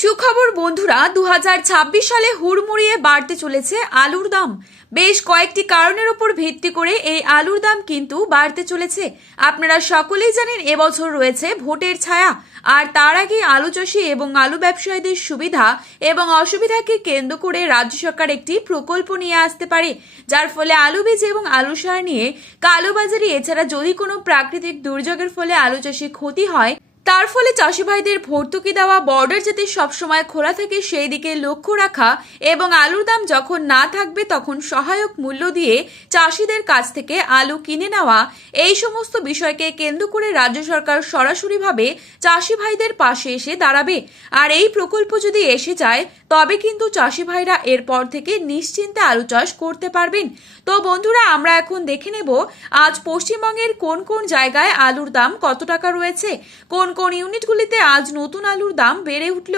সুখবর বন্ধুরা, 2026 সালে হুড়মুড়িয়ে বাড়তে চলেছে আলুর দাম। বেশ কয়েকটি কারণের উপর ভিত্তি করে এই আলুর দাম কিন্তু বাড়তে চলেছে। আপনারা সকলেই জানেন এবছর রয়েছে ভোটের ছায়া, আর তার আগে আলু চাষি এবং আলু ব্যবসায়ীদের সুবিধা এবং অসুবিধাকে কেন্দ্র করে রাজ্য সরকার একটি প্রকল্প নিয়ে আসতে পারে, যার ফলে আলু বীজ এবং আলু সার নিয়ে কালোবাজারি, এছাড়া যদি কোনো প্রাকৃতিক দুর্যোগের ফলে আলু চাষে ক্ষতি হয় তার ফলে চাষি ভাইদের ভর্তুকি দেওয়া, বর্ডার যাতে সবসময় খোলা থাকে সেই দিকে লক্ষ্য রাখা এবং আলুর দাম যখন না থাকবে তখন সহায়ক মূল্য দিয়ে চাষিদের কাছ থেকে আলু কিনে নেওয়া, এই সমস্ত বিষয়কে কেন্দ্র করে রাজ্য সরকার সরাসরিভাবে চাষি ভাইদের পাশে এসে দাঁড়াবে। আর এই প্রকল্প যদি এসে যায় তবে কিন্তু চাষি ভাইরা এরপর থেকে নিশ্চিন্তে আলু চাষ করতে পারবেন। তো বন্ধুরা, আমরা এখন দেখে নেব আজ পশ্চিমবঙ্গের কোন কোন জায়গায় আলুর দাম কত টাকা রয়েছে, কোন কোন ইউনিটগুলিতে আজ নতুন আলুর দাম বেড়ে উঠল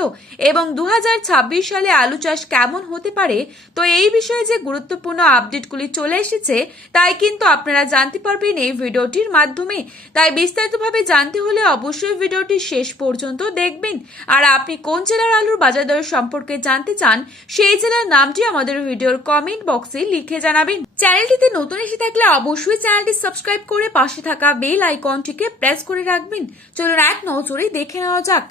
এবং 2026 সালে আলু চাষ কেমন হতে পারে। তো এই বিষয়ে যে গুরুত্বপূর্ণ আপডেটগুলি চলে এসেছে তাই কিন্তু আপনারা জানতে পারবেন এই ভিডিওটির মাধ্যমে। তাই বিস্তারিতভাবে জানতে হলে অবশ্যই ভিডিওটি শেষ পর্যন্ত দেখবেন। আর আপনি কোন জেলার আলুর বাজার দর সম্পর্কে জানতে চান সেই জেলার নামটি আমাদের ভিডিওর কমেন্ট বক্সে লিখে জানাবেন। চ্যানেলটিতে নতুন এসে থাকলে অবশ্যই চ্যানেলটি সাবস্ক্রাইব করে পাশে থাকা বেল আইকনটিকে প্রেস করে রাখবেন। চলুন এক নজরে দেখে নেওয়া যাক।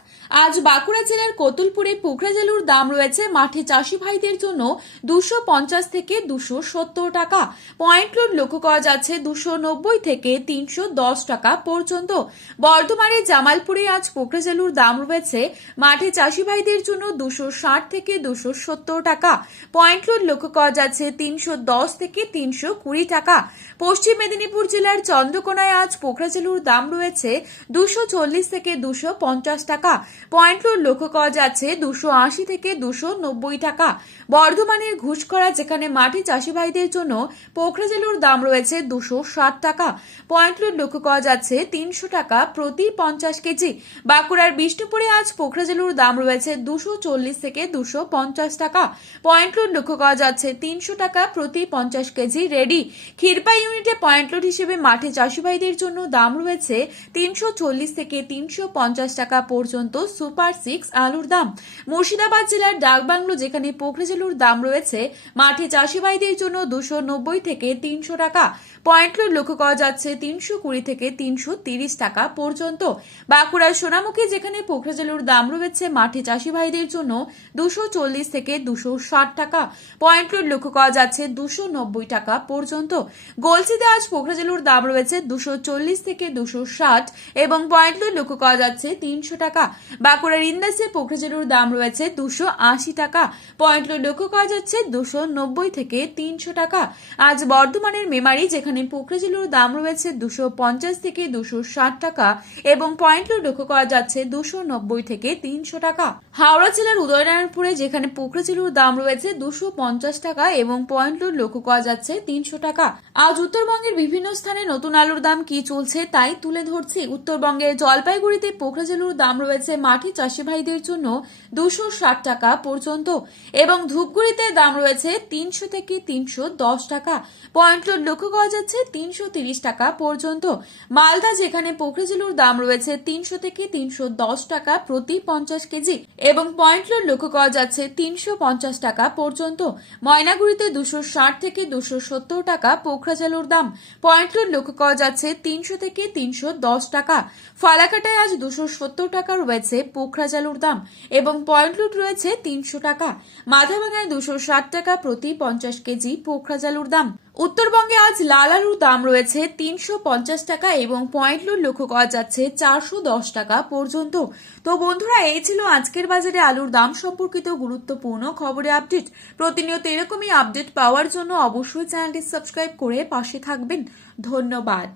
আজ বাঁকুড়া জেলার কতুলপুরে পুখরাজ আলুর দাম রয়েছে মাঠে চাষি ভাইদের জন্য 250 থেকে 270 টাকা। পয়েন্ট লোড লক্ষ্য করা যাচ্ছে 290 থেকে 310 টাকা পর্যন্ত। বর্ধমানের জামালপুরে আজ পুখরাজ আলুর দাম রয়েছে মাঠে চাষি ভাইদের জন্য 260 থেকে 270 টাকা। পয়েন্ট লোড লক্ষ্য করা যাচ্ছে 310 থেকে 320 টাকা। পশ্চিম মেদিনীপুর জেলার চন্দ্রকোনায় আজ পুখরাজ আলুর দাম রয়েছে 240 থেকে 250 টাকা। পয়েন্ট লোড লক্ষ্য করা যাচ্ছে 280 থেকে 290 টাকা। বর্ধমানের ঘুষখরা, যেখানে মাঠে চাষি ভাইদের জন্য পোখরাজ আলুর দাম রয়েছে 260 টাকা। পয়েন্ট লোড লক্ষ্য করা যাচ্ছে 300 টাকা প্রতি 50 কেজি। বাঁকুড়ার বিষ্ণুপুরে আজ পোখরাজ আলুর দাম রয়েছে 240 থেকে 250 টাকা। পয়েন্ট লোড লক্ষ্য করা যাচ্ছে 300 টাকা প্রতি 50 কেজি রেডি। ক্ষীরপাই ইউনিটে পয়েন্ট লোড হিসেবে মাঠে চাষি ভাইদের জন্য দাম রয়েছে 340 থেকে 350 টাকা পর্যন্ত সুপার 6 আলুর দাম। মুর্শিদাবাদ জেলার ডাকবাংলো, যেখানে পোখরাজ আলুর দাম রয়েছে মাঠে চাষি ভাইদের জন্য 290 থেকে 300 টাকা। পয়েন্ট লোড লক্ষ্য করা যাচ্ছে 320 থেকে 330 টাকা পর্যন্ত। বাঁকুড়ার সোনামুখী, যেখানে পোখরাজ আলুর দাম রয়েছে মাঠে চাষি ভাইদের জন্য 240 থেকে 260 টাকা। পয়েন্ট লোড লক্ষ্য করা যাচ্ছে 290 টাকা পর্যন্ত। গলসিতে আজ পোখরাজ আলুর দাম রয়েছে 240 থেকে 260 এবং পয়েন্ট লোড লক্ষ্য করা যাচ্ছে 300 টাকা। বাঁকুড়ার ইন্দাসে পোখরাজ আলুর দাম রয়েছে 280 টাকা। পয়েন্ট লোড লক্ষ্য করা যাচ্ছে 290 থেকে 300 টাকা। আজ বর্ধমানের মেমারি, যেখানে পোখরাজ আলুর দাম রয়েছে 250 থেকে 260 টাকা এবং পয়েন্ট লোড লক্ষ্য করা যাচ্ছে 290 থেকে 300 টাকা। হাওড়া জেলার উদয়নারায়ণপুরে, যেখানে পোখরাজ আলুর দাম রয়েছে 250 টাকা এবং পয়েন্ট লোড লক্ষ্য করা যাচ্ছে 300 টাকা। আজ উত্তরবঙ্গের বিভিন্ন স্থানে নতুন আলুর দাম কি চলছে তাই তুলে ধরছি। উত্তরবঙ্গের জলপাইগুড়িতে পোখরাজ আলুর দাম রয়েছে মাঠে চাষি ভাইদের জন্য 260 টাকা পর্যন্ত এবং ধূপগুড়িতে দাম রয়েছে 300 থেকে 310 টাকা। পয়েন্ট লোড লক্ষ্য করা যাচ্ছে 330 টাকা পর্যন্ত। মালদা, যেখানে পোখরাজ আলুর দাম রয়েছে 300 থেকে 310 টাকা প্রতি 50 কেজি এবং পয়েন্ট লোড লক্ষ্য করা যাচ্ছে 350 টাকা পর্যন্ত। ময়নাগুড়িতে 260 থেকে 270 টাকা পোখরাজ আলুর দাম। পয়েন্ট লোড লক্ষ্য করা যাচ্ছে 300 থেকে 310 টাকা। ফালাকাটায় আজ 270 টাকা রয়েছে পোখরাজ আলুর দাম এবং পয়েন্ট লোড রয়েছে 300 টাকা। মাথাভাঙায় 260 টাকা প্রতি 50 কেজি পোখরাজ আলুর দাম। উত্তরবঙ্গে আজ লাল আলুর দাম রয়েছে 350 টাকা এবং পয়েন্ট লোড লক্ষ্য করা যাচ্ছে 410 টাকা পর্যন্ত। তো বন্ধুরা, এই ছিল আজকের বাজারে আলুর দাম সম্পর্কিত গুরুত্বপূর্ণ খবরের আপডেট। প্রতিনিয়ত এরকমই আপডেট পাওয়ার জন্য অবশ্যই চ্যানেলটি সাবস্ক্রাইব করে পাশে থাকবেন। ধন্যবাদ।